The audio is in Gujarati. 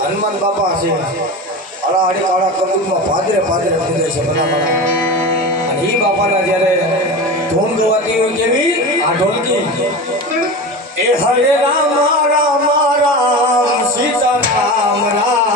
હનુમાન બાપા છે આળા આડી કાળા કબૂતમાં પાદરે પાદરે ફરે છે બરાબર અને ઈ બાપાના જ્યારે ધૂન ગવાતી હોય કેવી આ ઢોલકી એ હરે રામ રામ રામ સીતા રામ રામ